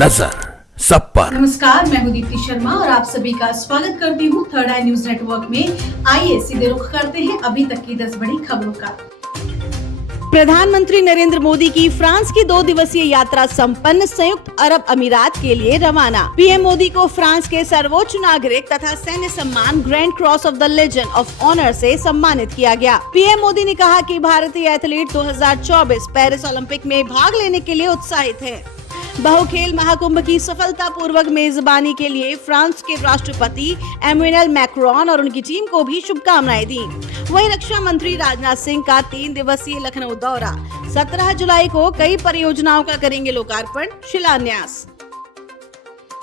नजर सब पर। नमस्कार, मैं हूं दीप्ति शर्मा और आप सभी का स्वागत करती हूं थर्ड आई न्यूज नेटवर्क में। आइए सीधे रुख करते हैं अभी तक की 10 बड़ी खबरों का। प्रधानमंत्री नरेंद्र मोदी की फ्रांस की 2 दिवसीय यात्रा संपन्न, संयुक्त अरब अमीरात के लिए रवाना। पीएम मोदी को फ्रांस के सर्वोच्च नागरिक तथा सैन्य सम्मान grand cross of the legend of honour से सम्मानित किया गया। पीएम मोदी ने कहा कि भारतीय एथलीट 2024 पेरिस ओलंपिक में भाग लेने के लिए उत्साहित है। बहुखेल महाकुंभ की सफलता पूर्वक मेजबानी के लिए फ्रांस के राष्ट्रपति एमेनुएल मैक्रोन और उनकी टीम को भी शुभकामनाएं दी। वहीं रक्षा मंत्री राजनाथ सिंह का 3 दिवसीय लखनऊ दौरा, 17 जुलाई को कई परियोजनाओं का करेंगे लोकार्पण शिलान्यास।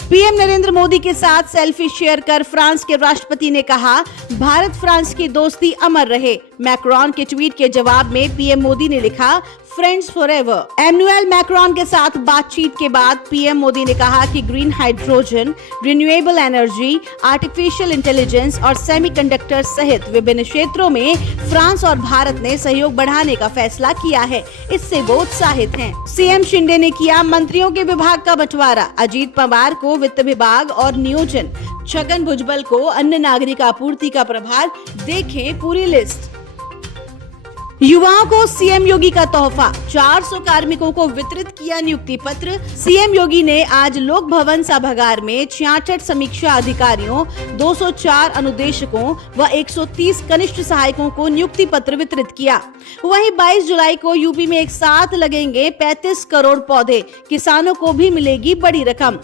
पीएम नरेंद्र मोदी के साथ सेल्फी शेयर कर फ्रांस के राष्ट्रपति ने कहा, भारत फ्रांस की दोस्ती अमर रहे। मैक्रोन के ट्वीट के जवाब में पीएम मोदी ने लिखा, फ्रेंड्स फॉरएवर। एमेनुएल मैक्रोन के साथ बातचीत के बाद पीएम मोदी ने कहा कि green hydrogen, renewable energy, artificial intelligence और सेमीकंडक्टर सहित विभिन्न क्षेत्रों में फ्रांस और भारत ने सहयोग बढ़ाने का फैसला किया है। इससे वो उत्साहित हैं। सीएम शिंदे ने किया मंत्रियों के विभाग का बंटवारा। अजीत पवार को वित्त विभाग और नियोजन, छगन भुजबल को अन्न नागरिक आपूर्ति का प्रभार। देखें पूरी लिस्ट। युवाओं को सीएम योगी का तोहफा, 400 कार्मिकों को वितरित किया नियुक्ति पत्र। सीएम योगी ने आज लोक भवन सभागार में 66 समीक्षा अधिकारियों, 204 अनुदेशकों व 130 कनिष्ठ सहायकों को नियुक्ति पत्र वितरित किया। वहीं 22 जुलाई को यूपी में एक साथ लगेंगे 35 करोड़ पौधे, किसानों को भी मिलेगी बड़ी रकम।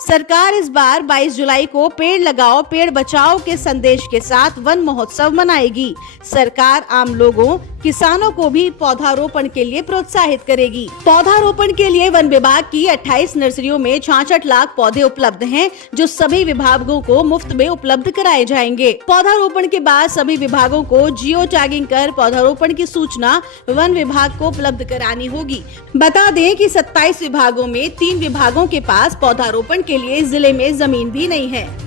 सरकार इस बार 22 जुलाई को पेड़ लगाओ पेड़ बचाओ के संदेश के साथ वन महोत्सव मनाएगी। सरकार आम लोगों, किसानों को भी पौधारोपण के लिए प्रोत्साहित करेगी। पौधारोपण के लिए वन विभाग की 28 नर्सरियों में 66 लाख पौधे उपलब्ध हैं, जो सभी विभागों को मुफ्त में उपलब्ध कराए जाएंगे। पौधारोपण के बाद सभी विभागों को जियो टैगिंग कर पौधारोपण की सूचना वन विभाग को उपलब्ध करानी होगी। बता दें कि 27 विभागों में 3 विभागों के पास पौधारोपण के लिए जिले में जमीन भी नहीं है।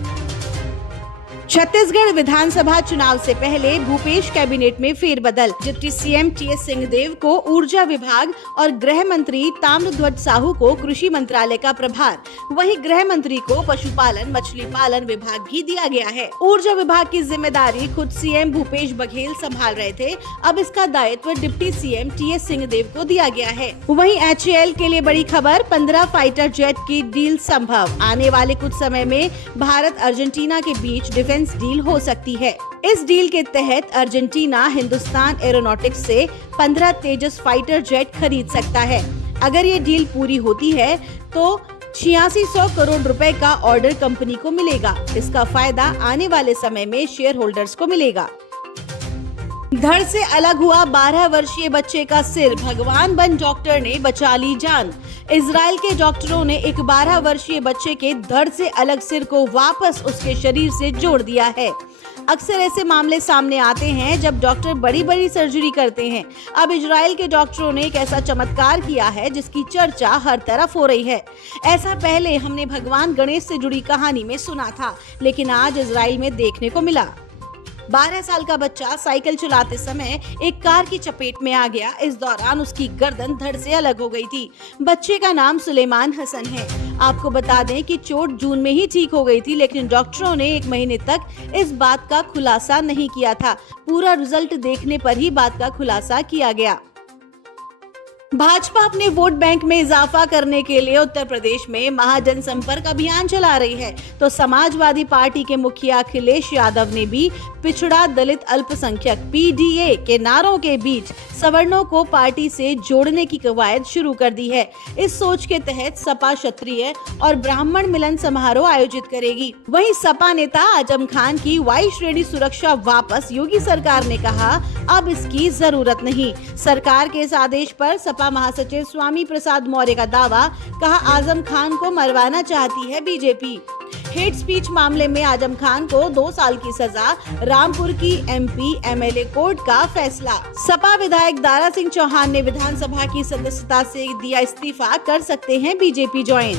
छत्तीसगढ़ विधानसभा चुनाव से पहले भूपेश कैबिनेट में फेरबदल। डिप्टी सीएम टीएस सिंहदेव को ऊर्जा विभाग और गृह मंत्री ताम्रध्वज साहू को कृषि मंत्रालय का प्रभार। वहीं गृह मंत्री को पशुपालन मछली पालन विभाग भी दिया गया है। ऊर्जा विभाग की जिम्मेदारी खुद सीएम भूपेश बघेल संभाल रहे थे, अब इसका दायित्व डिप्टी सीएम टीएस सिंहदेव को दिया गया है। वहीं एचएएल के लिए बड़ी खबर, 15 फाइटर जेट की डील संभव। आने वाले कुछ समय में भारत अर्जेंटीना के बीच डिफेंस डील हो सकती है। इस डील के तहत अर्जेंटीना हिंदुस्तान एरोनॉटिक्स से 15 तेजस फाइटर जेट खरीद सकता है। अगर ये डील पूरी होती है तो 8600 करोड़ रुपए का ऑर्डर कंपनी को मिलेगा। इसका फायदा आने वाले समय में शेयर होल्डर्स को मिलेगा। धड़ से अलग हुआ 12 वर्षीय बच्चे का सिर, भगवान बन डॉक्टर ने बचा ली जान। इजराइल के डॉक्टरों ने एक 12 वर्षीय बच्चे के धड़ से अलग सिर को वापस उसके शरीर से जोड़ दिया है। अक्सर ऐसे मामले सामने आते हैं जब डॉक्टर बड़ी बड़ी सर्जरी करते हैं। अब इजराइल के डॉक्टरों ने एक ऐसा चमत्कार किया है जिसकी चर्चा हर तरफ हो रही है। ऐसा पहले हमने भगवान गणेश से जुड़ी कहानी में सुना था, लेकिन आज इजराइल में देखने को मिला। 12 साल का बच्चा साइकिल चलाते समय एक कार की चपेट में आ गया। इस दौरान उसकी गर्दन धड़ से अलग हो गई थी। बच्चे का नाम सुलेमान हसन है। आपको बता दें कि चोट जून में ही ठीक हो गई थी, लेकिन डॉक्टरों ने 1 महीने तक इस बात का खुलासा नहीं किया था। पूरा रिजल्ट देखने पर ही बात का खुलासा किया गया। भाजपा अपने वोट बैंक में इजाफा करने के लिए उत्तर प्रदेश में महाजन संपर्क अभियान चला रही है, तो समाजवादी पार्टी के मुखिया अखिलेश यादव ने भी पिछड़ा दलित अल्पसंख्यक पीडीए के नारों के बीच सवर्णों को पार्टी से जोड़ने की कवायद शुरू कर दी है। इस सोच के तहत सपा क्षत्रिय और ब्राह्मण मिलन समारोह आयोजित करेगी। वहीं सपा नेता आजम खान की वाई श्रेणी सुरक्षा वापस, योगी सरकार ने कहा अब इसकी जरूरत नहीं। सरकार के इस आदेश पर सपा महासचिव स्वामी प्रसाद मौर्य का दावा, कहा आजम खान को मरवाना चाहती है बीजेपी। हेट स्पीच मामले में आजम खान को 2 साल की सजा, रामपुर की एमपी एमएलए कोर्ट का फैसला। सपा विधायक दारा सिंह चौहान ने विधानसभा की सदस्यता से दिया इस्तीफा, कर सकते हैं बीजेपी ज्वाइन।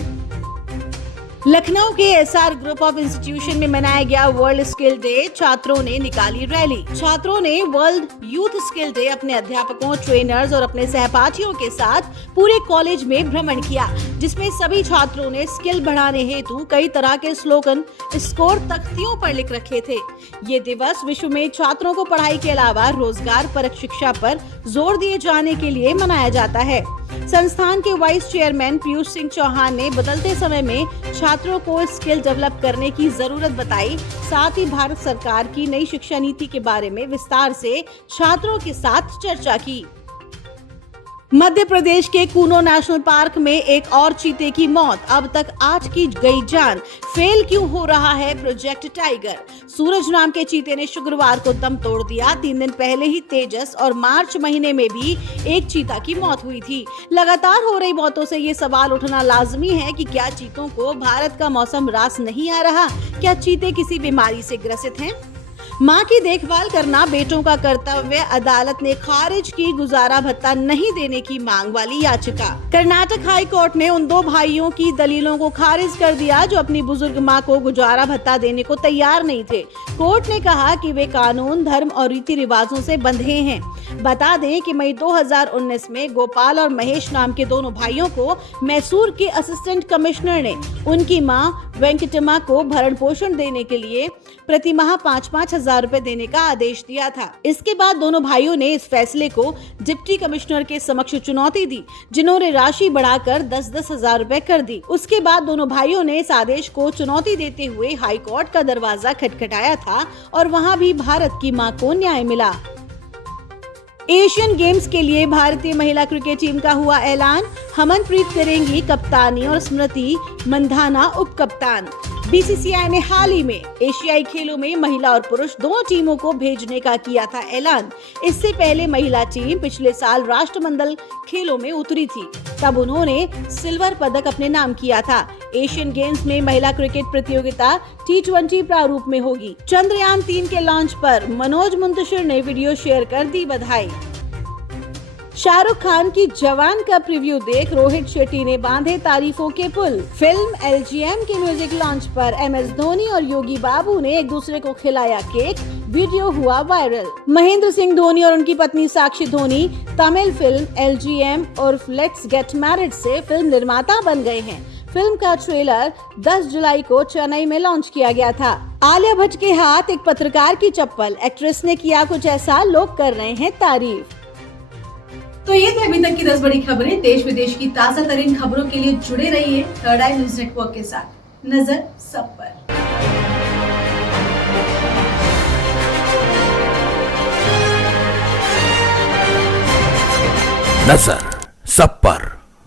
लखनऊ के एसआर ग्रुप ऑफ इंस्टीट्यूशन में मनाया गया वर्ल्ड स्किल डे। छात्रों ने निकाली रैली। छात्रों ने वर्ल्ड यूथ स्किल डे अपने अध्यापकों, ट्रेनर्स और अपने सहपाठियों के साथ पूरे कॉलेज में भ्रमण किया, जिसमें सभी छात्रों ने स्किल बढ़ाने हेतु कई तरह के स्लोगन स्कोर तख्तियों पर लिख रखे थे। ये दिवस विश्व में छात्रों को पढ़ाई के अलावा रोजगार परक शिक्षा पर जोर दिए जाने के लिए मनाया जाता है। संस्थान के वाइस चेयरमैन पीयूष सिंह चौहान ने बदलते समय में छात्रों को स्किल डेवलप करने की जरूरत बताई। साथ ही भारत सरकार की नई शिक्षा नीति के बारे में विस्तार से छात्रों के साथ चर्चा की। मध्य प्रदेश के कूनो नेशनल पार्क में एक और चीते की मौत। अब तक 8 की गई जान। फेल क्यों हो रहा है प्रोजेक्ट टाइगर? सूरज नाम के चीते ने शुक्रवार को दम तोड़ दिया। 3 दिन पहले ही तेजस और मार्च महीने में भी एक चीता की मौत हुई थी। लगातार हो रही मौतों से ये सवाल उठना लाजमी है कि क्या चीतों को भारत का मौसम रास नहीं आ रहा? क्या चीते किसी बीमारी से ग्रसित हैं? मां की देखभाल करना बेटों का कर्तव्य। अदालत ने खारिज की गुजारा भत्ता नहीं देने की मांग वाली याचिका। कर्नाटक हाई कोर्ट ने उन 2 भाइयों की दलीलों को खारिज कर दिया जो अपनी बुजुर्ग मां को गुजारा भत्ता देने को तैयार नहीं थे। कोर्ट ने कहा कि वे कानून, धर्म और रीति रिवाजों से बंधे हैं। बता दें कि मई 2019 में गोपाल और महेश नाम के दोनों भाइयों को मैसूर के असिस्टेंट कमिश्नर ने उनकी मां वेंकटम्मा को भरण पोषण देने के लिए प्रति माह 5-5 हजार रुपए देने का आदेश दिया था। इसके बाद दोनों भाइयों ने इस फैसले को डिप्टी कमिश्नर के समक्ष चुनौती दी, जिन्होंने राशि बढ़ाकर 10-10 हजार रुपए कर दी। उसके बाद दोनों भाइयों ने इस आदेश को चुनौती देते हुए हाई कोर्ट का दरवाजा खटखटाया था और वहां भी भारत की मां को न्याय मिला। एशियन गेम्स के लिए भारतीय महिला क्रिकेट टीम का हुआ ऐलान। हरमनप्रीत करेंगी कप्तानी और स्मृति मंधाना उप कप्तान। बीसीसीआई ने हाल ही में एशियाई खेलों में महिला और पुरुष दोनों टीमों को भेजने का किया था ऐलान। इससे पहले महिला टीम पिछले साल राष्ट्रमंडल खेलों में उतरी थी, तब उन्होंने सिल्वर पदक अपने नाम किया था। एशियन गेम्स में महिला क्रिकेट प्रतियोगिता T20 प्रारूप में होगी। चंद्रयान 3 के लॉन्च पर मनोज मुंतशिर ने वीडियो शेयर कर दी बधाई। शाहरुख खान की जवान का प्रीव्यू देख रोहित शेट्टी ने बांधे तारीफों के पुल। फिल्म LGM के म्यूजिक लॉन्च पर MS धोनी और योगी बाबू ने एक दूसरे को खिलाया केक। वीडियो हुआ वायरल। महेंद्र सिंह धोनी और उनकी पत्नी साक्षी धोनी तमिल फिल्म LGM और लेट्स गेट मैरिड से फिल्म निर्माता बन गए हैं। फिल्म का ट्रेलर 10 जुलाई को चेन्नई में लॉन्च किया गया था। आलिया भट्ट के हाथ एक पत्रकार की चप्पल। एक्ट्रेस ने किया कुछ ऐसा, लोग कर रहे हैं तारीफ। तो ये थे अभी तक की 10 बड़ी खबरें। देश विदेश की ताजा तरीन खबरों के लिए जुड़े रहिए थर्ड आई न्यूज नेटवर्क के साथ। नजर सब पर। नजर सब पर।